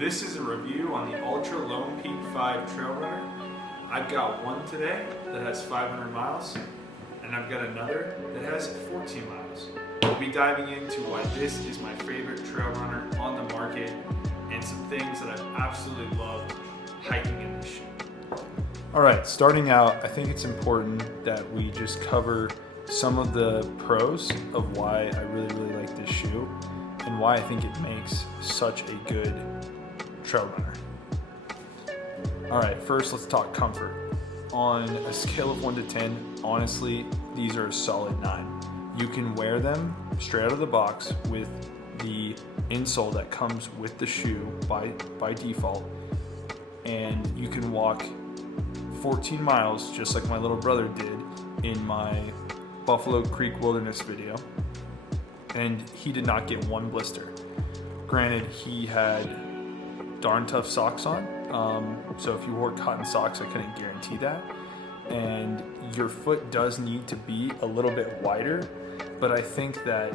This is a review on the Altra Lone Peak 5 trail runner. I've got one today that has 500 miles, and I've got another that has 14 miles. We'll be diving into why this is my favorite trail runner on the market and some things that I've absolutely loved hiking in this shoe. All right, starting out, I think it's important that we just cover some of the pros of why I really like this shoe and why I think it makes such a good trail runner. All right, first let's talk comfort. On a scale of 1 to 10, honestly, these are a solid 9. You can wear them straight out of the box with the insole that comes with the shoe by default, and you can walk 14 miles just like my little brother did in my Buffalo Creek Wilderness video, and he did not get one blister. Granted, he had darn tough socks on, so if you wore cotton socks, I couldn't guarantee that. And your foot does need to be a little bit wider, but I think that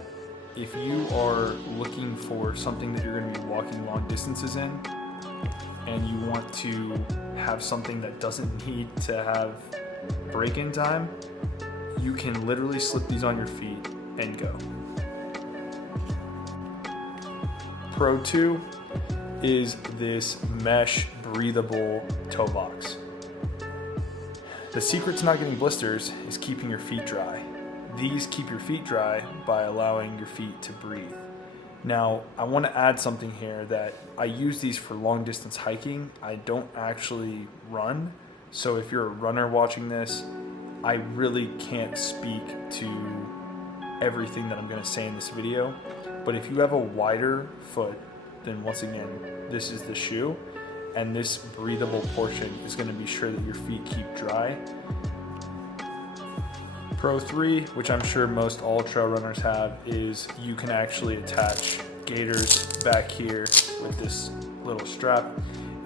if you are looking for something that you're going to be walking long distances in, and you want to have something that doesn't need to have break-in time, you can literally slip these on your feet and go. Pro 2 is this mesh breathable toe box. The secret to not getting blisters is keeping your feet dry. These keep your feet dry by allowing your feet to breathe. Now, I want to add something here that I use these for long distance hiking. I don't actually run, so if you're a runner watching this, I really can't speak to everything that I'm going to say in this video. But if you have a wider foot, then once again, this is the shoe, and this breathable portion is going to be sure that your feet keep dry. Pro 3, which I'm sure most all trail runners have, is you can actually attach gaiters back here with this little strap,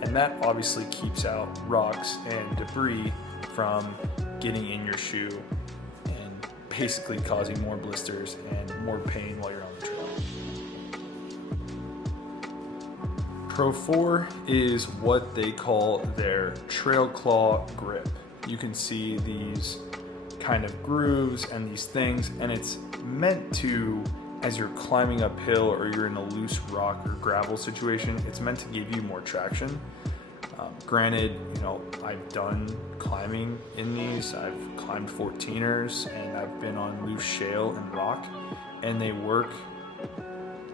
and that obviously keeps out rocks and debris from getting in your shoe and basically causing more blisters and more pain while you're on the trail. Pro 4 is what they call their trail claw grip. You can see these kind of grooves and these things, and it's meant to, as you're climbing uphill or you're in a loose rock or gravel situation, it's meant to give you more traction. Granted, I've done climbing in these. I've climbed 14ers and I've been on loose shale and rock, and they work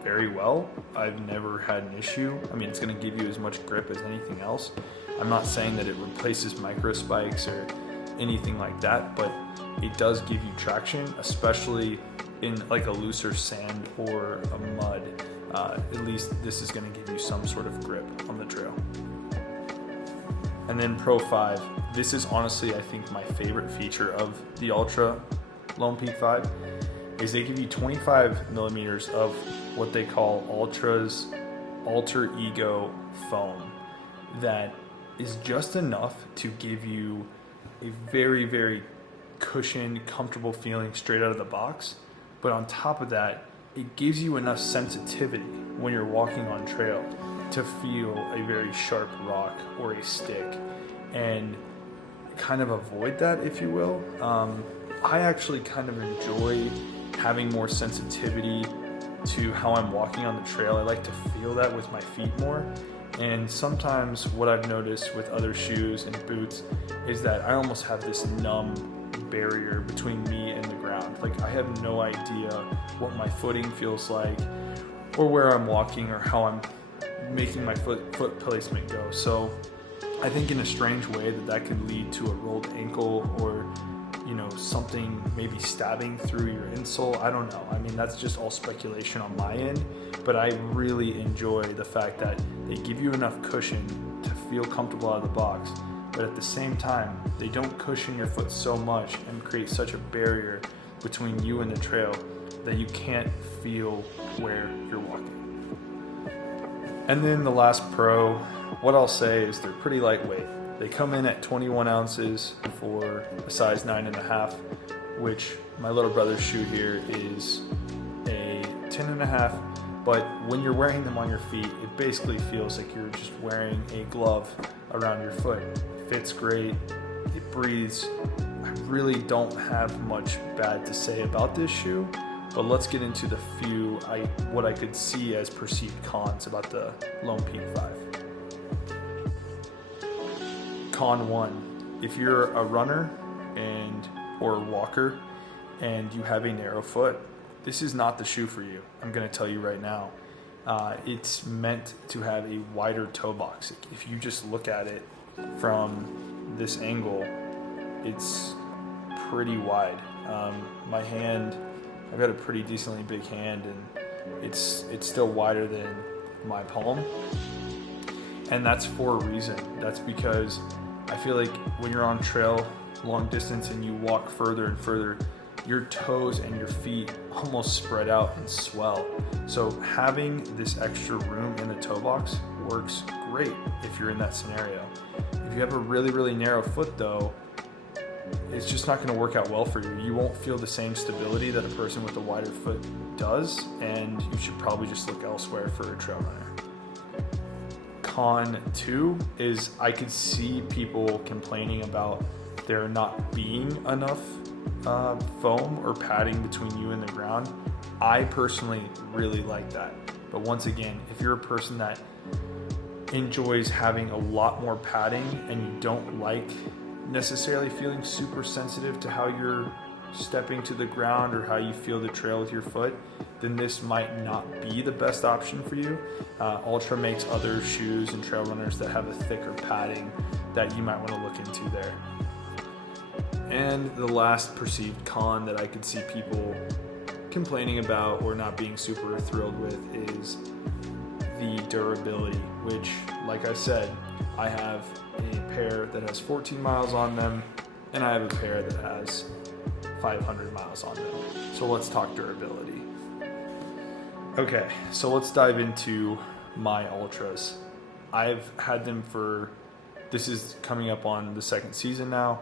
very well. I've never had an issue. I mean, it's going to give you as much grip as anything else. I'm not saying that it replaces micro spikes or anything like that, but it does give you traction, especially in like a looser sand or a mud. At least this is going to give you some sort of grip on the trail. And then Pro 5, this is honestly, I think, my favorite feature of the Altra Lone Peak 5, is they give you 25 millimeters of what they call Altra's Alter Ego foam that is just enough to give you a very cushioned, comfortable feeling straight out of the box. But on top of that, it gives you enough sensitivity when you're walking on trail to feel a very sharp rock or a stick and kind of avoid that, if you will. I actually kind of enjoy having more sensitivity to how I'm walking on the trail. I like to feel that with my feet more. And sometimes what I've noticed with other shoes and boots is that I almost have this numb barrier between me and the ground. Like, I have no idea what my footing feels like or where I'm walking or how I'm making my foot placement go. So I think in a strange way that could lead to a rolled ankle or something maybe stabbing through your insole. I don't know. I mean, that's just all speculation on my end, but I really enjoy the fact that they give you enough cushion to feel comfortable out of the box, but at the same time, they don't cushion your foot so much and create such a barrier between you and the trail that you can't feel where you're walking. And then the last pro, what I'll say is they're pretty lightweight. They come in at 21 ounces for a size 9.5, which my little brother's shoe here is a 10.5. But when you're wearing them on your feet, it basically feels like you're just wearing a glove around your foot. It fits great, it breathes. I really don't have much bad to say about this shoe, but let's get into the few what I could see as perceived cons about the Lone Peak 5. Con 1, if you're a runner or a walker and you have a narrow foot, this is not the shoe for you. I'm going to tell you right now. It's meant to have a wider toe box. If you just look at it from this angle, it's pretty wide. My hand, I've got a pretty decently big hand, and it's still wider than my palm. And that's for a reason. That's because I feel like when you're on trail long distance and you walk further and further, your toes and your feet almost spread out and swell. So having this extra room in the toe box works great if you're in that scenario. If you have a really, really narrow foot though, it's just not gonna work out well for you. You won't feel the same stability that a person with a wider foot does, and you should probably just look elsewhere for a trail runner. Con 2 is I could see people complaining about there not being enough foam or padding between you and the ground. I personally really like that. But once again, if you're a person that enjoys having a lot more padding and you don't like necessarily feeling super sensitive to how you're stepping to the ground or how you feel the trail with your foot, then this might not be the best option for you. Altra makes other shoes and trail runners that have a thicker padding that you might want to look into there. And the last perceived con that I could see people complaining about or not being super thrilled with is the durability, which, like I said, I have a pair that has 14 miles on them, and I have a pair that has 500 miles on them. So let's talk durability. Okay, so let's dive into my Altras. I've had them this is coming up on the second season now.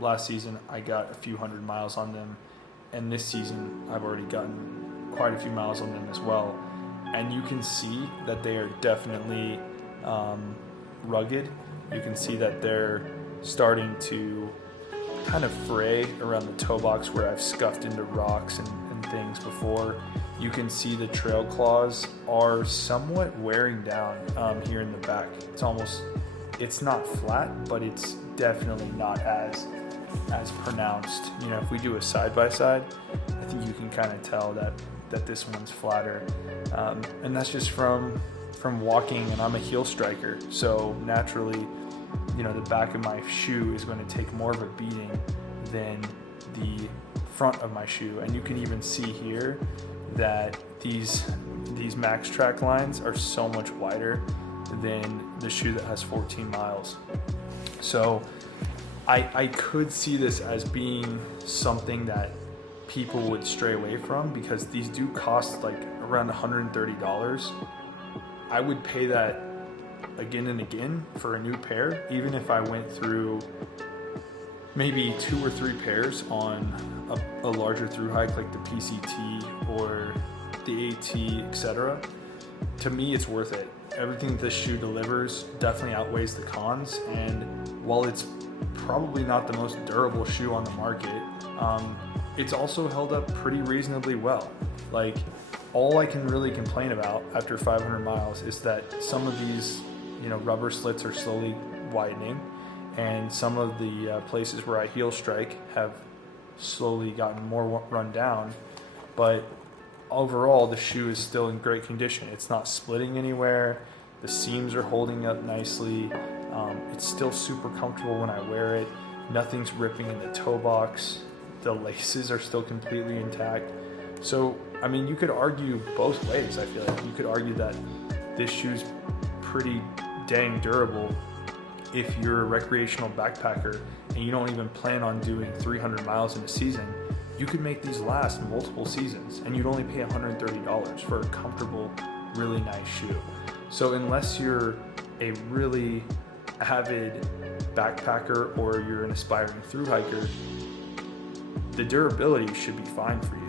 Last season I got a few hundred miles on them, and this season I've already gotten quite a few miles on them as well. And you can see that they are definitely rugged. You can see that they're starting to kind of fray around the toe box where I've scuffed into rocks and things before. You can see the trail claws are somewhat wearing down here in the back. It's not flat, but it's definitely not as pronounced. You know, if we do a side by side, I think you can kind of tell that this one's flatter, and that's just from walking. And I'm a heel striker, so naturally, you know, the back of my shoe is going to take more of a beating than the front of my shoe. And you can even see here that these max track lines are so much wider than the shoe that has 14 miles. So I could see this as being something that people would stray away from, because these do cost like around $130. I would pay that again and again for a new pair, even if I went through maybe 2 or 3 pairs on a larger through hike like the PCT or the AT, etc. To me, it's worth it. Everything this shoe delivers definitely outweighs the cons, and while it's probably not the most durable shoe on the market, it's also held up pretty reasonably well. Like, all I can really complain about after 500 miles is that some of these, you know, rubber slits are slowly widening, and some of the places where I heel strike have slowly gotten more run down. But overall, the shoe is still in great condition. It's not splitting anywhere. The seams are holding up nicely. It's still super comfortable when I wear it. Nothing's ripping in the toe box. The laces are still completely intact. So, I mean, you could argue both ways. I feel like you could argue that this shoe's pretty dang durable if you're a recreational backpacker and you don't even plan on doing 300 miles in a season. You could make these last multiple seasons, and you'd only pay $130 for a comfortable, really nice shoe. So unless you're a really avid backpacker or you're an aspiring thru hiker, the durability should be fine for you.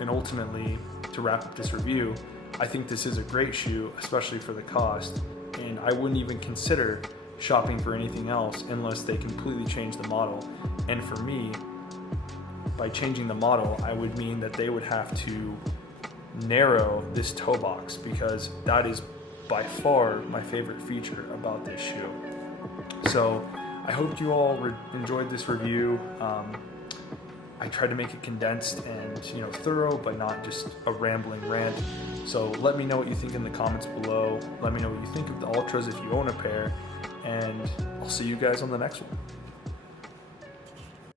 And ultimately, to wrap up this review, I think this is a great shoe, especially for the cost, and I wouldn't even consider shopping for anything else unless they completely change the model. And for me, by changing the model, I would mean that they would have to narrow this toe box, because that is by far my favorite feature about this shoe. So I hope you all enjoyed this review. I tried to make it condensed and thorough, but not just a rambling rant. So let me know what you think in the comments below. Let me know what you think of the Altras if you own a pair, and I'll see you guys on the next one.